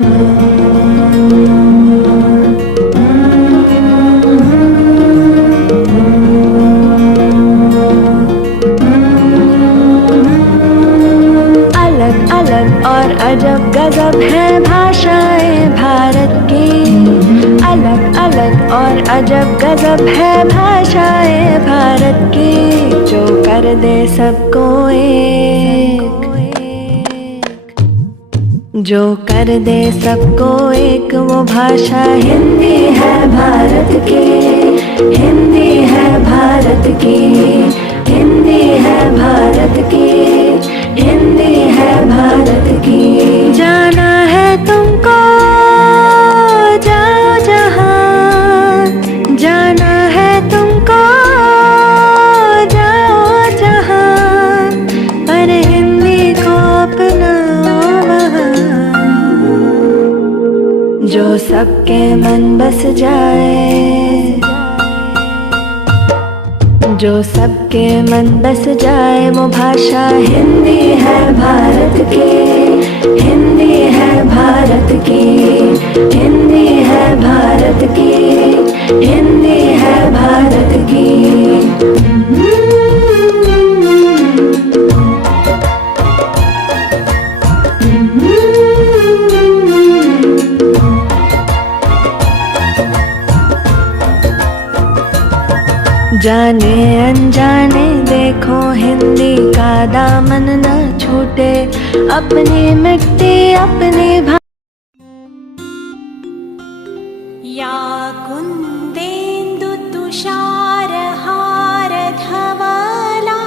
अलग अलग और अजब गजब है भाषाएं भारत की, अलग अलग और अजब गजब है भाषाएं भारत की, जो कर दे सबको एक, जो कर दे सबको एक, वो भाषा हिंदी है भारत की, हिंदी है भारत की, हिंदी है भारत की, हिंदी है भारत की। जाना है तुमको जाओ जहाँ, जाना है तुमको जाओ जहाँ, पर हिंदी को अपनाओ वहाँ, जो सबके मन बस जाए, जो सबके मन बस जाए, वो भाषा हिंदी है भारत की, हिंदी है भारत की, हिंदी है भारत की, हिंदी है भारत की। जाने अनजाने देखो हिंदी का दामन न छूटे, अपनी मिट्टी अपनी या कुन्देन्दु तुषारहार धवला,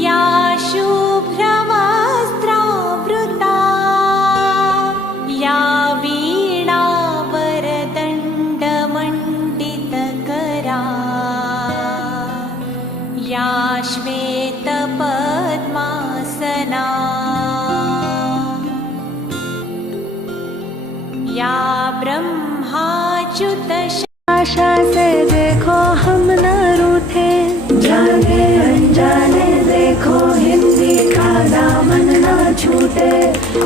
या शुभ्रवस्त्रावृता, या वीणावरदण्डमण्डितकरा, या श्वेतपद्मासना, या ब्रह्माच्युत। आशा से देखो हम न रूठे, जाने अनजाने देखो हिंदी का दामन न छूटे,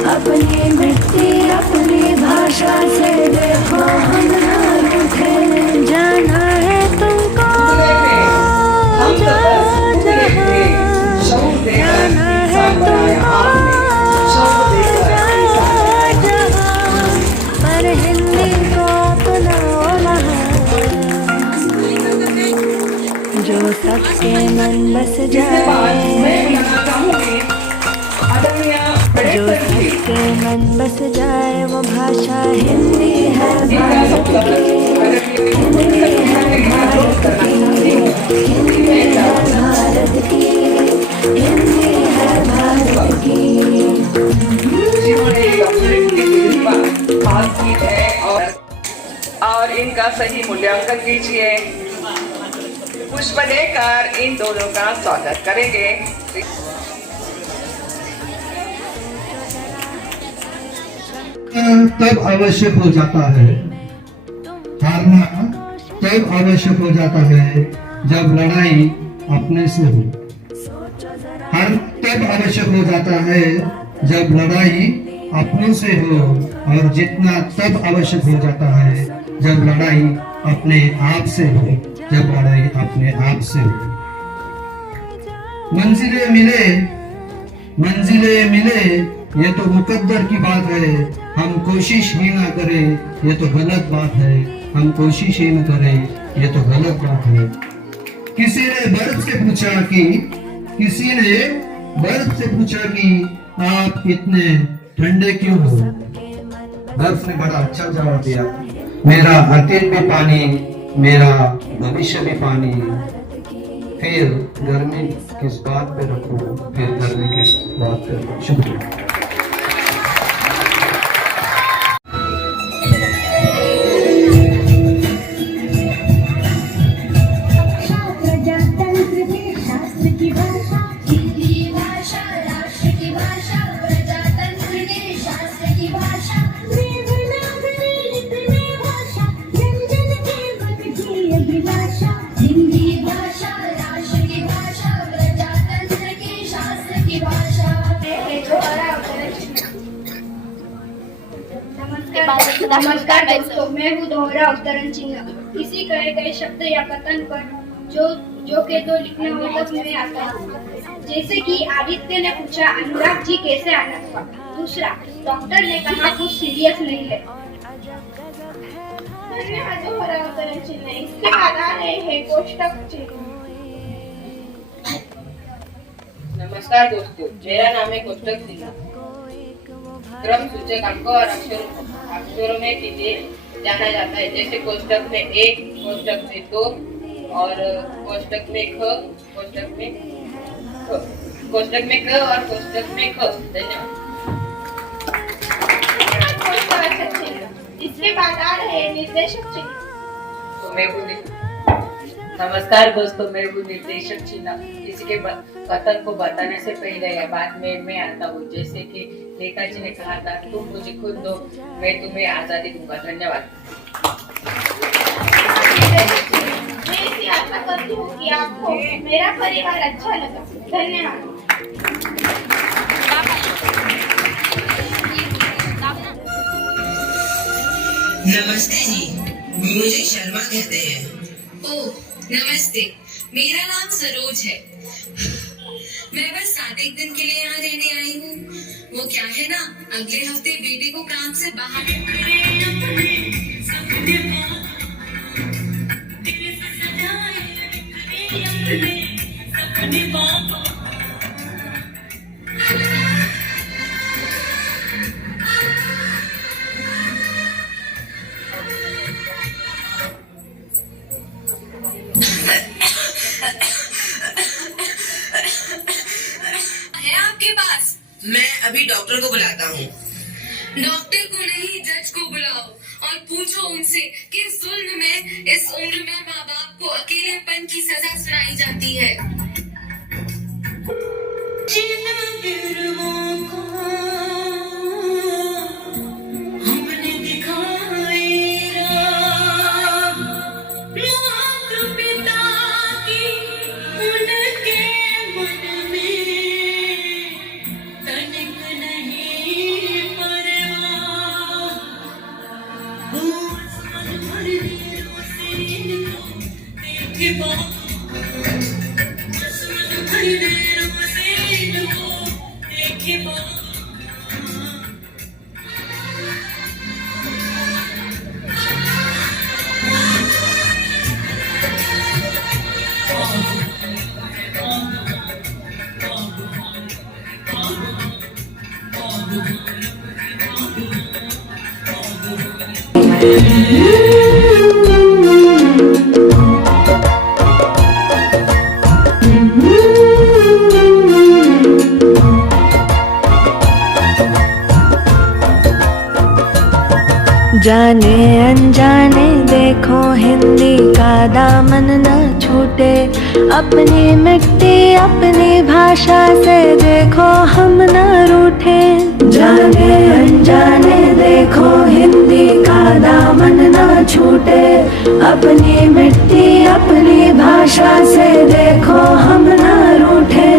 अपनी मिट्टी अपनी भाषा से देखो हम न रूठे। जाना है तुमको जाओ जहाँ, जाना है तुमको जाओ जहाँ, पर हिंदी को अपनाओ वहाँ, जो सबके मन बस जाए, जो सबके मन बस जाए, वो भाषा हिंदी है भारत की, हिंदी है भारत की, हिंदी है भारत की, हिंदी है भारत की। और इनका सही मूल्यांकन कीजिए। पुष्प देकर इन दोनों का स्वागत करेंगे। तब आवश्यक हो जाता है, हारना तब आवश्यक हो जाता है जब लड़ाई अपने से हो, हार तब आवश्यक हो जाता है जब लड़ाई अपने से हो, और जीतना तब आवश्यक हो जाता है जब लड़ाई अपने आप से हो, जब लड़ाई अपने आप से हो। मंजिलें मिले ये तो मुकद्दर की बात है, हम कोशिश ही ना करें ये तो गलत बात है, हम कोशिश ही ना करें ये तो गलत बात है। किसी ने बर्फ से पूछा कि आप इतने ठंडे क्यों हो? बर्फ ने बड़ा अच्छा जवाब दिया, मेरा अतीत भी पानी, मेरा भविष्य भी पानी, फिर गर्मी किस बात पे रखो, फिर गर्मी किस बात पे रखो। शुक्रिया। नमस्कार दोस्तों, मैं हूँ दोहरा अवतरण चिन्ह। किसी कहे गए शब्द या कथन पर जो के दो लिखना हो तब मैं आता हूँ। जैसे कि आदित्य ने पूछा, अनुराग जी कैसे आनंद हुआ। दूसरा, डॉक्टर ने कहा कुछ सीरियस नहीं है। धन्यवाद दोहरा अवतरण चिन्ह। इसके बाद आ रहे हैं कोष्टक चिन्ह। नमस्कार दोस्तों, मेरा नाम है कोष्टक चिन्ह। क्रम सूचक अंकों और अक्षरों में किसे जाना जाता है, जैसे कोष्टक में 1, कोष्टक में 2 और कोष्टक में ख, कोष्टक में क और कोष्टक में ख। धन्यवाद। इसके बाद आ रहे हैं निर्देशक चिन्ह। नमस्कार दोस्तों, मैं हूँ निर्देशक चिन्ह। किसी के कथन को बताने से पहले या बाद में मैं आता हूँ। जैसे कि नेताजी ने कहा था, तुम मुझे खुद दो, मैं तुम्हें आजादी दूंगा। धन्यवाद। मैं इसी आशा करती हूँ कि आपको मेरा परिवार अच्छा लगा। धन्यवाद। नमस्ते जी, मुझे शर्मा कहते हैं। ओह नमस्ते, मेरा नाम सरोज है। मैं बस 7 दिन के लिए यहाँ रहने आई हूँ। वो क्या है ना, अगले हफ्ते बेटे को काम से बाहर है आपके पास। मैं अभी डॉक्टर को बुलाता हूँ। डॉक्टर को नहीं, जज को बुलाओ और पूछो उनसे कि जुल्म में इस उम्र में माँ बाप को अकेलेपन की सजा सुनाई जाती है। जाने अनजाने देखो हिंदी का दामन न छूटे, अपनी मिट्टी अपनी भाषा से देखो हम न रूठे। जाने अनजाने देखो हिंदी का दामन न छूटे, अपनी मिट्टी अपनी भाषा से देखो हम न रूठे।